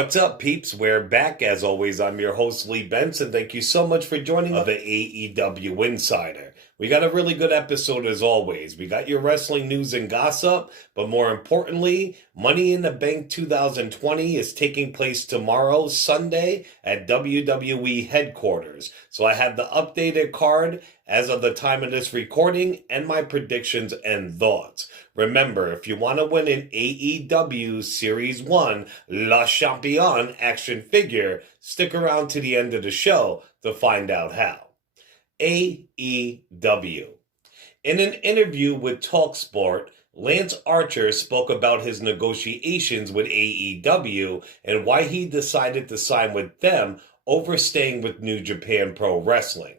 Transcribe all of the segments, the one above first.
What's up, peeps? We're back. As always, I'm your host, Lee Benson. Thank you so much for joining the AEW Insider. We got a really good episode as always. We got your wrestling news and gossip, but more importantly, Money in the Bank 2020 is taking place tomorrow, Sunday, at WWE headquarters. So I have the updated card as of the time of this recording and my predictions and thoughts. Remember, if you want to win an AEW Series 1 La Champion action figure, stick around to the end of the show to find out how. AEW. In an interview with TalkSport, Lance Archer spoke about his negotiations with AEW and why he decided to sign with them over staying with New Japan Pro Wrestling.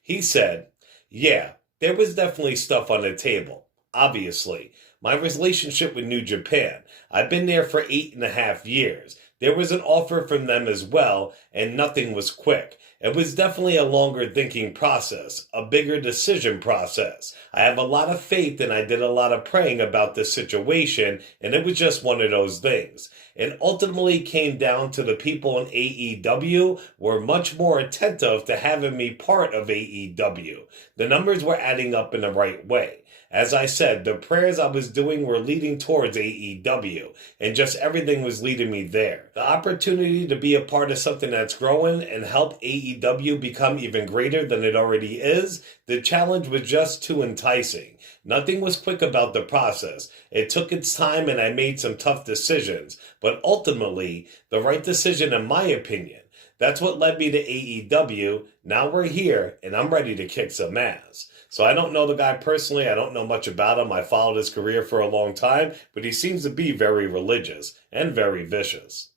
He said, "Yeah, there was definitely stuff on the table. Obviously, my relationship with New Japan, I've been there for 8.5 years. There was an offer from them as well, and nothing was quick. It was definitely a longer thinking process, a bigger decision process. I have a lot of faith and I did a lot of praying about this situation, and it was just one of those things. It ultimately came down to the people in AEW were much more attentive to having me part of AEW. The numbers were adding up in the right way. As I said, the prayers I was doing were leading towards AEW, and just everything was leading me there. The opportunity to be a part of something that's growing and help AEW become even greater than it already is, the challenge was just too enticing. Nothing was quick about the process. It took its time and I made some tough decisions, but ultimately, the right decision in my opinion. That's what led me to AEW. Now we're here, and I'm ready to kick some ass." So I don't know the guy personally. I don't know much about him. I followed his career for a long time, but he seems to be very religious and very vicious.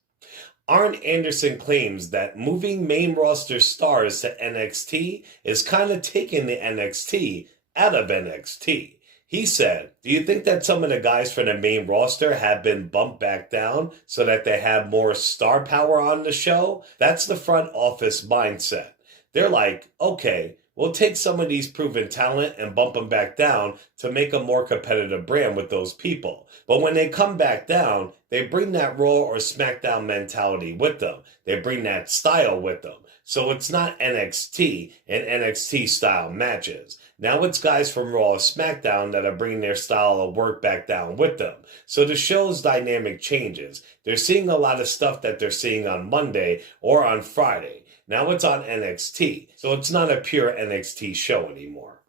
Arn Anderson claims that moving main roster stars to NXT is kind of taking the NXT out of NXT. He said, "Do you think that some of the guys from the main roster have been bumped back down so that they have more star power on the show? That's the front office mindset. They're like, okay, we'll take some of these proven talent and bump them back down to make a more competitive brand with those people. But when they come back down, they bring that Raw or SmackDown mentality with them. They bring that style with them. So it's not NXT and NXT style matches. Now it's guys from Raw or SmackDown that are bringing their style of work back down with them. So the show's dynamic changes. They're seeing a lot of stuff that they're seeing on Monday or on Friday. Now it's on NXT, so it's not a pure NXT show anymore."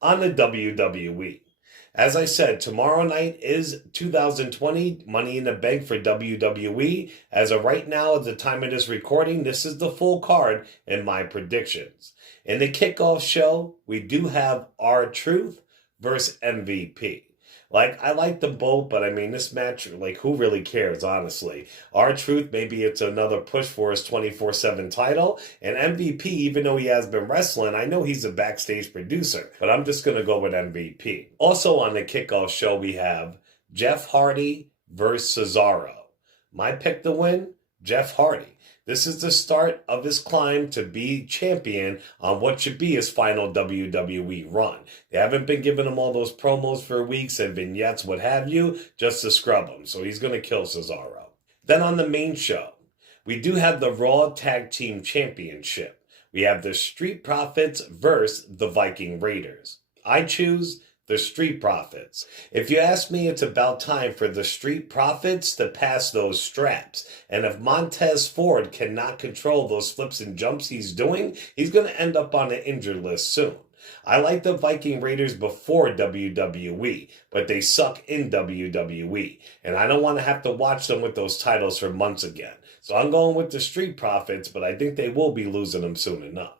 On the WWE. As I said, tomorrow night is 2020 Money in the Bank for WWE. As of right now, at the time of this recording, this is the full card in my predictions. In the kickoff show, we do have R-Truth versus MVP. I like them both, but I mean, this match, who really cares, honestly? R-Truth, maybe it's another push for his 24/7 title, and MVP, even though he has been wrestling, I know he's a backstage producer, but I'm just going to go with MVP. Also on the kickoff show, we have Jeff Hardy versus Cesaro. My pick to win, Jeff Hardy. This is the start of his climb to be champion on what should be his final WWE run. They haven't been giving him all those promos for weeks and vignettes, what have you, just to scrub him. So he's going to kill Cesaro. Then on the main show, we do have the Raw Tag Team Championship. We have the Street Profits versus the Viking Raiders. I choose the Street Profits. If you ask me, it's about time for the Street Profits to pass those straps. And if Montez Ford cannot control those flips and jumps he's doing, he's going to end up on the injured list soon. I like the Viking Raiders before WWE, but they suck in WWE. And I don't want to have to watch them with those titles for months again. So I'm going with the Street Profits, but I think they will be losing them soon enough.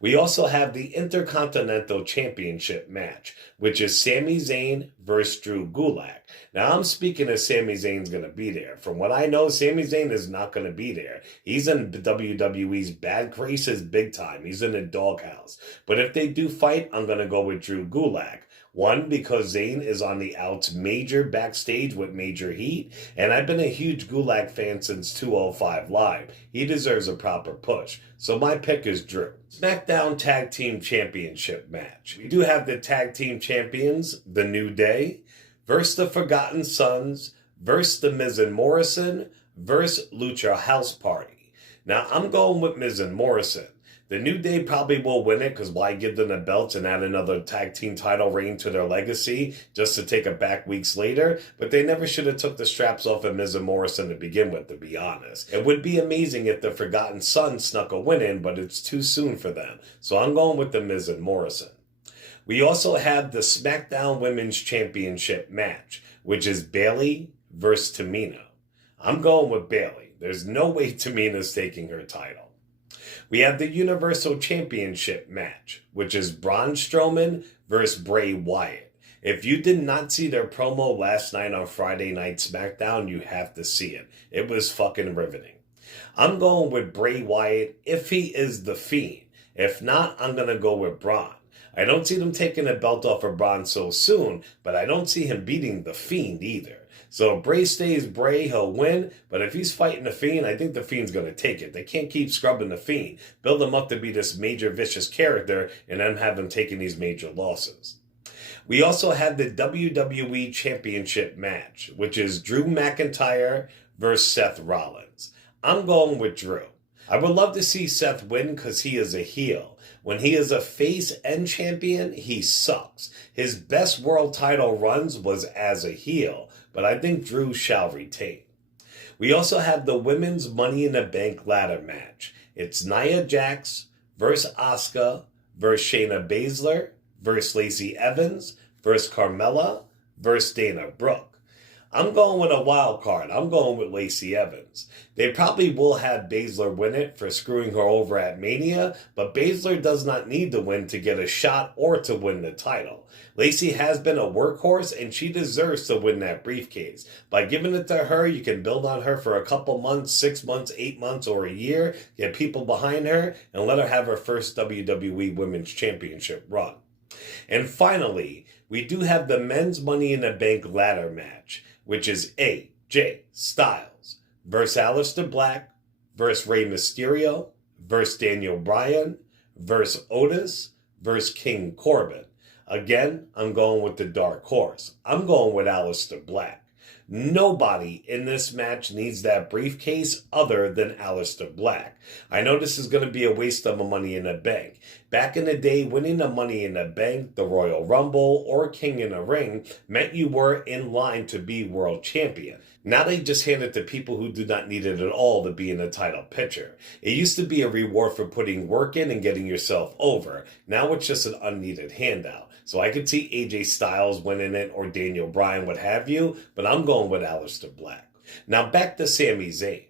We also have the Intercontinental Championship match, which is Sammy Zayne versus Drew Gulak. Now, I'm speaking as Sammy Zayne's going to be there. From what I know, Sammy Zayne is not going to be there. He's in WWE's bad graces big time. He's in the doghouse. But if they do fight, I'm going to go with Drew Gulak. One, because Zayn is on the outs major backstage with major heat, and I've been a huge Gulak fan since 205 Live. He deserves a proper push. So my pick is Drew. SmackDown Tag Team Championship match. We do have the Tag Team Champions, The New Day, versus the Forgotten Sons, versus The Miz and Morrison, versus Lucha House Party. Now, I'm going with Miz and Morrison. The New Day probably will win it because why give them the belts and add another tag team title reign to their legacy just to take it back weeks later? But they never should have took the straps off of Miz and Morrison to begin with, to be honest. It would be amazing if the Forgotten Son snuck a win in, but it's too soon for them. So I'm going with the Miz and Morrison. We also have the SmackDown Women's Championship match, which is Bayley versus Tamina. I'm going with Bayley. There's no way Tamina's taking her title. We have the Universal Championship match, which is Braun Strowman versus Bray Wyatt. If you did not see their promo last night on Friday Night SmackDown, you have to see it. It was fucking riveting. I'm going with Bray Wyatt if he is the Fiend. If not, I'm going to go with Braun. I don't see them taking the belt off of Braun so soon, but I don't see him beating the Fiend either. So if Bray stays Bray, he'll win. But if he's fighting the Fiend, I think the Fiend's going to take it. They can't keep scrubbing the Fiend. Build him up to be this major vicious character and then have him taking these major losses. We also have the WWE Championship match, which is Drew McIntyre versus Seth Rollins. I'm going with Drew. I would love to see Seth win because he is a heel. When he is a face and champion, he sucks. His best world title runs was as a heel, but I think Drew shall retain. We also have the Women's Money in the Bank ladder match. It's Nia Jax versus Asuka versus Shayna Baszler versus Lacey Evans versus Carmella versus Dana Brooke. I'm going with a wild card. I'm going with Lacey Evans. They probably will have Baszler win it for screwing her over at Mania, but Baszler does not need to win to get a shot or to win the title. Lacey has been a workhorse, and she deserves to win that briefcase. By giving it to her, you can build on her for a couple months, 6 months, 8 months, or a year, get people behind her, and let her have her first WWE Women's Championship run. And finally, we do have the Men's Money in the Bank ladder match, which is AJ Styles versus Aleister Black versus Rey Mysterio versus Daniel Bryan versus Otis versus King Corbin. Again, I'm going with the dark horse. I'm going with Aleister Black. Nobody in this match needs that briefcase other than Aleister Black. I know this is going to be a waste of money in the bank. Back in the day, winning the Money in the Bank, the Royal Rumble, or King in the Ring meant you were in line to be world champion. Now they just hand it to people who do not need it at all to be in the title picture. It used to be a reward for putting work in and getting yourself over. Now it's just an unneeded handout. So I could see AJ Styles winning it or Daniel Bryan, what have you, but I'm going with Aleister Black. Now back to Sammy Zayne.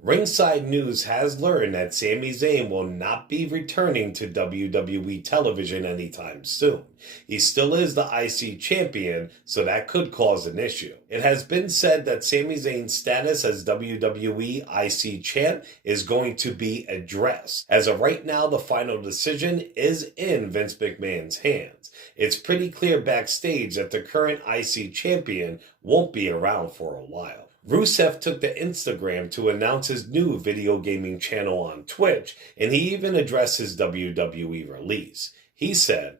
Ringside News has learned that Sammy Zayne will not be returning to WWE television anytime soon. He still is the IC champion, so that could cause an issue. It has been said that Sammy Zayne's status as WWE IC champ is going to be addressed. As of right now, the final decision is in Vince McMahon's hands. It's pretty clear backstage that the current IC champion won't be around for a while. Rusev took to Instagram to announce his new video gaming channel on Twitch, and he even addressed his WWE release. He said,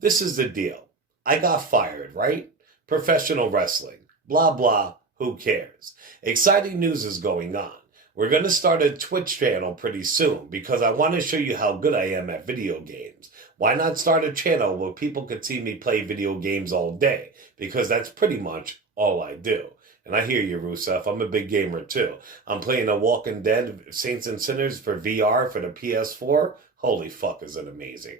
"This is the deal. I got fired, right? Professional wrestling. Blah, blah. Who cares? Exciting news is going on. We're going to start a Twitch channel pretty soon because I want to show you how good I am at video games. Why not start a channel where people could see me play video games all day? Because that's pretty much all I do." And I hear you, Rusev. I'm a big gamer, too. I'm playing The Walking Dead, Saints and Sinners for VR for the PS4. Holy fuck, is it amazing.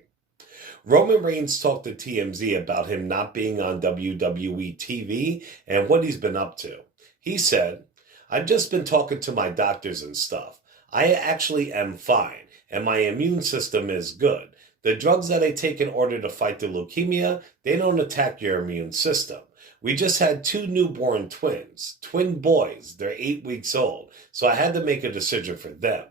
Roman Reigns talked to TMZ about him not being on WWE TV and what he's been up to. He said, "I've just been talking to my doctors and stuff. I actually am fine, and my immune system is good. The drugs that I take in order to fight the leukemia, they don't attack your immune system. We just had 2 newborn twins, twin boys. They're 8 weeks old, so I had to make a decision for them.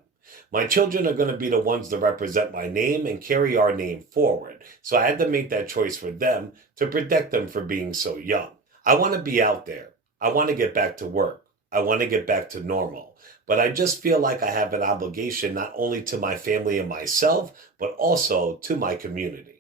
My children are going to be the ones to represent my name and carry our name forward, so I had to make that choice for them to protect them for being so young. I want to be out there. I want to get back to work. I want to get back to normal. But I just feel like I have an obligation not only to my family and myself, but also to my community."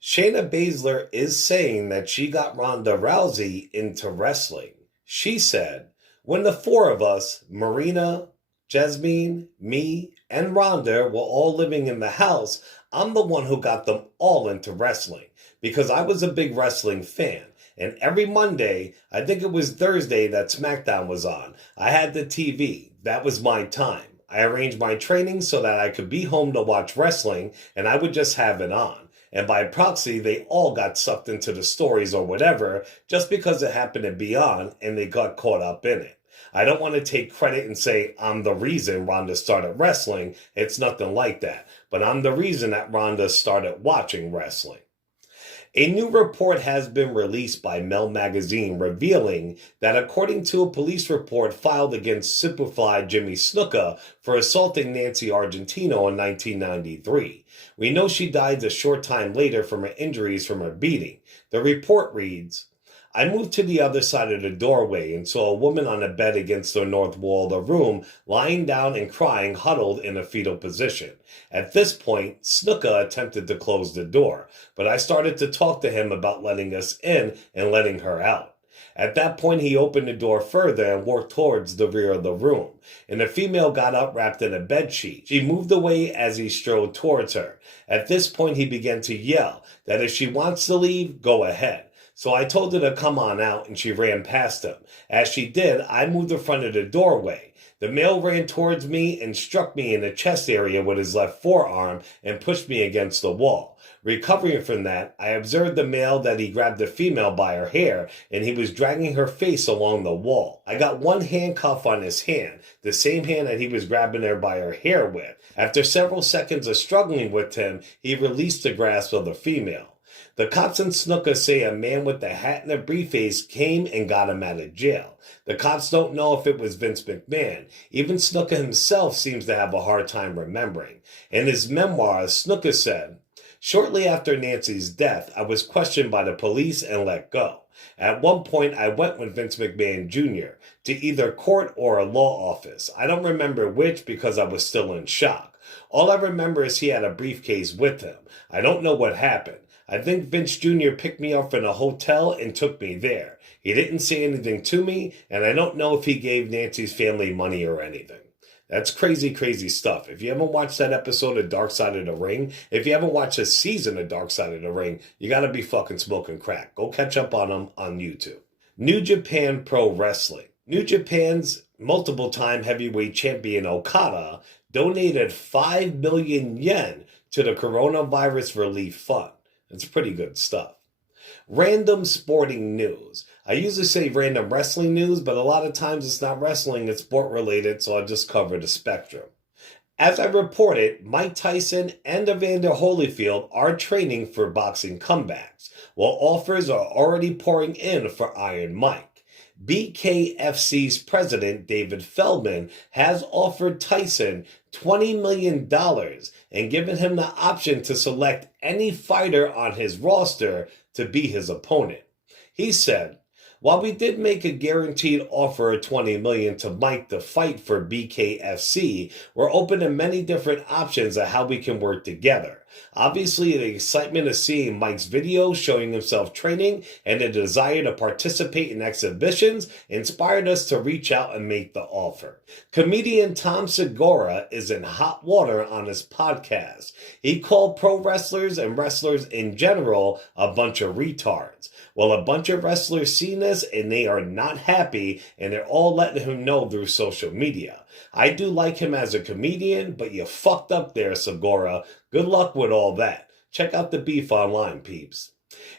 Shayna Baszler is saying that she got Ronda Rousey into wrestling. She said, When the four of us, Marina, Jasmine, me, and Rhonda, were all living in the house, I'm the one who got them all into wrestling because I was a big wrestling fan. And every Monday, I think it was Thursday that SmackDown was on, I had the TV. That was my time. I arranged my training so that I could be home to watch wrestling, and I would just have it on. And by proxy, they all got sucked into the stories or whatever just because it happened to be on and they got caught up in it. I don't want to take credit and say I'm the reason Rhonda started wrestling. It's nothing like that. But I'm the reason that Rhonda started watching wrestling. A new report has been released by Mel Magazine revealing that according to a police report filed against Superfly Jimmy Snuka for assaulting Nancy Argentino in 1993, we know she died a short time later from her injuries from her beating. The report reads, I moved to the other side of the doorway and saw a woman on a bed against the north wall of the room, lying down and crying, huddled in a fetal position. At this point, Snuka attempted to close the door, but I started to talk to him about letting us in and letting her out. At that point, he opened the door further and walked towards the rear of the room, and the female got up wrapped in a bedsheet. She moved away as he strode towards her. At this point, he began to yell that if she wants to leave, go ahead. So I told her to come on out, and she ran past him. As she did, I moved in front of the doorway. The male ran towards me and struck me in the chest area with his left forearm and pushed me against the wall. Recovering from that, I observed the male that he grabbed the female by her hair, and he was dragging her face along the wall. I got one handcuff on his hand, the same hand that he was grabbing her by her hair with. After several seconds of struggling with him, he released the grasp of the female. The cops in Snuka say a man with a hat and a briefcase came and got him out of jail. The cops don't know if it was Vince McMahon. Even Snuka himself seems to have a hard time remembering. In his memoirs, Snuka said, shortly after Nancy's death, I was questioned by the police and let go. At one point, I went with Vince McMahon Jr. to either court or a law office. I don't remember which because I was still in shock. All I remember is he had a briefcase with him. I don't know what happened. I think Vince Jr. picked me up in a hotel and took me there. He didn't say anything to me, and I don't know if he gave Nancy's family money or anything. That's crazy, crazy stuff. If you haven't watched that episode of Dark Side of the Ring, if you haven't watched a season of Dark Side of the Ring, you gotta be fucking smoking crack. Go catch up on them on YouTube. New Japan Pro Wrestling. New Japan's multiple-time heavyweight champion Okada donated 5 million yen to the coronavirus relief fund. It's pretty good stuff. Random sporting news. I usually say random wrestling news, but a lot of times it's not wrestling, it's sport related, so I just cover the spectrum. As I reported, Mike Tyson and Evander Holyfield are training for boxing comebacks, while offers are already pouring in for Iron Mike. BKFC's president, David Feldman, has offered Tyson $20 million and given him the option to select any fighter on his roster to be his opponent. He said, while we did make a guaranteed offer of $20 million to Mike to fight for BKFC, we're open to many different options of how we can work together. Obviously, the excitement of seeing Mike's videos showing himself training and the desire to participate in exhibitions inspired us to reach out and make the offer. Comedian Tom Segura is in hot water on his podcast. He called pro wrestlers and wrestlers in general a bunch of retards. Well, a bunch of wrestlers seen this and they are not happy, and they're all letting him know through social media. I do like him as a comedian, but you fucked up there, Segura. Good luck with all that. Check out the beef online, peeps.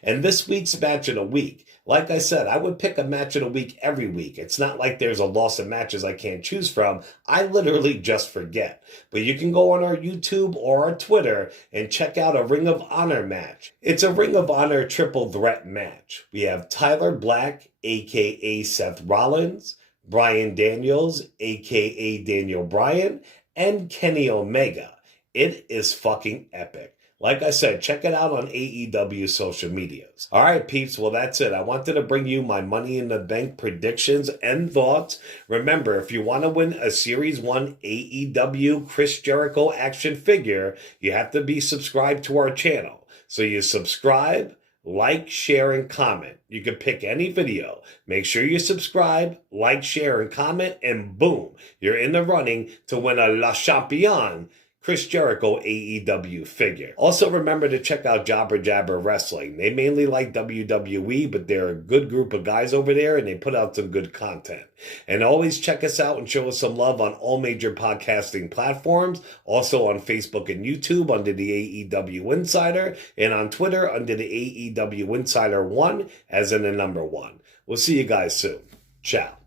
And this week's match of the week. Like I said, I would pick a match of the week every week. It's not like there's a loss of matches I can't choose from. I literally just forget. But you can go on our YouTube or our Twitter and check out a Ring of Honor match. It's a Ring of Honor triple threat match. We have Tyler Black, a.k.a. Seth Rollins, Bryan Daniels, a.k.a. Daniel Bryan, and Kenny Omega. It is fucking epic. Like I said, check it out on AEW social medias. All right, peeps. Well, that's it. I wanted to bring you my Money in the Bank predictions and thoughts. Remember, if you want to win a Series 1 AEW Chris Jericho action figure, you have to be subscribed to our channel. So you subscribe, like, share, and comment. You can pick any video. Make sure you subscribe, like, share, and comment, and boom, you're in the running to win a La Champion Chris Jericho AEW figure. Also remember to check out Jabber Jabber Wrestling. They mainly like WWE, but they're a good group of guys over there and they put out some good content. And always check us out and show us some love on all major podcasting platforms. Also on Facebook and YouTube under the AEW Insider, and on Twitter under the AEW Insider 1, as in the number 1. We'll see you guys soon. Ciao.